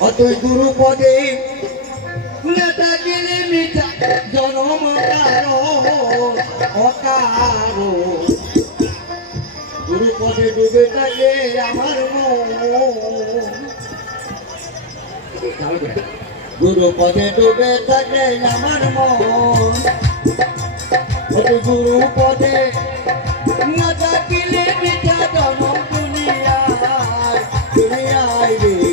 অতই গুরু পদে নেতা গিলে মিঠা জনম কারো অকারো গুরু পদে ডুবে থাকে আমার মন গুরু পদে ডুবে থাকে আমার মন অতই গুরু পদে নেতা গিলে মিঠা জনম দুনিয়ায় দুনিয়ায় রে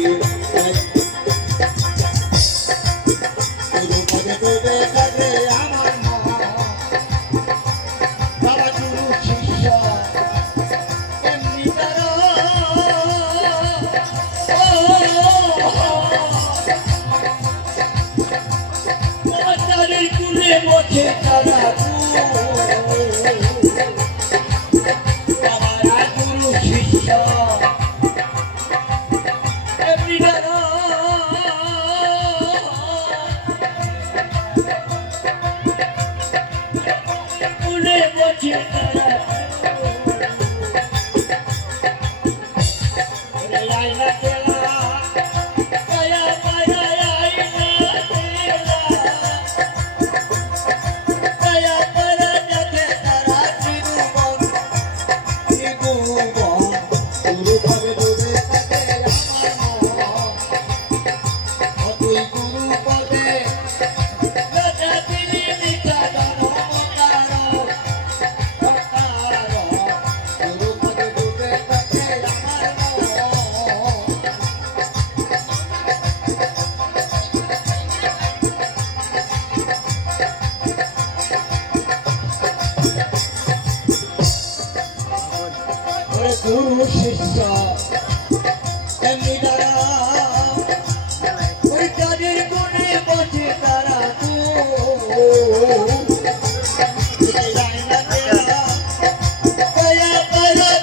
মোছে তারা আমার গুরু শিষ্য এমনি যারা কুলে মোছে তারা গুরু শিষ্য এমনি দ্বারা ওই তাদের গুণে বসে তারা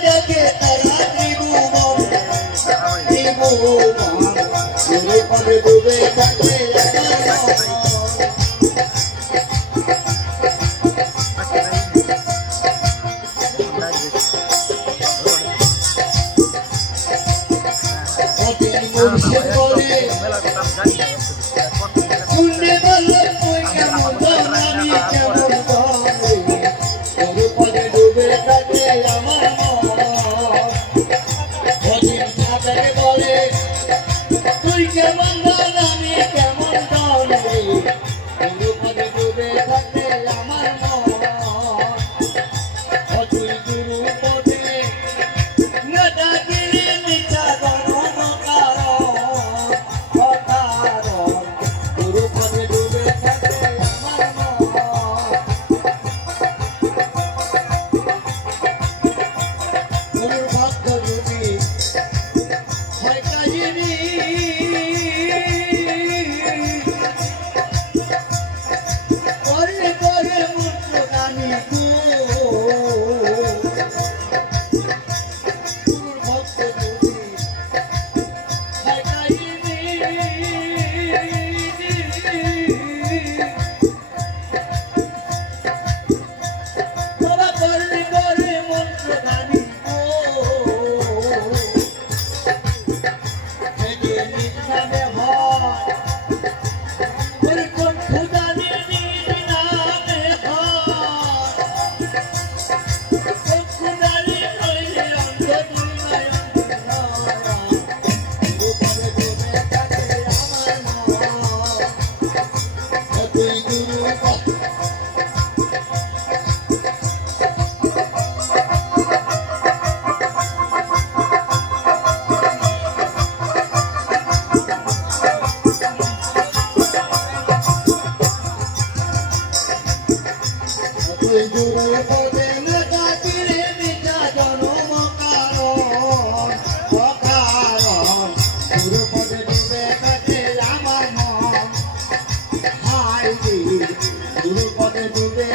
দেখে তারা ত্রিভুবন গুরু পদে ডুবে থাকে গুরু পদে ডুবে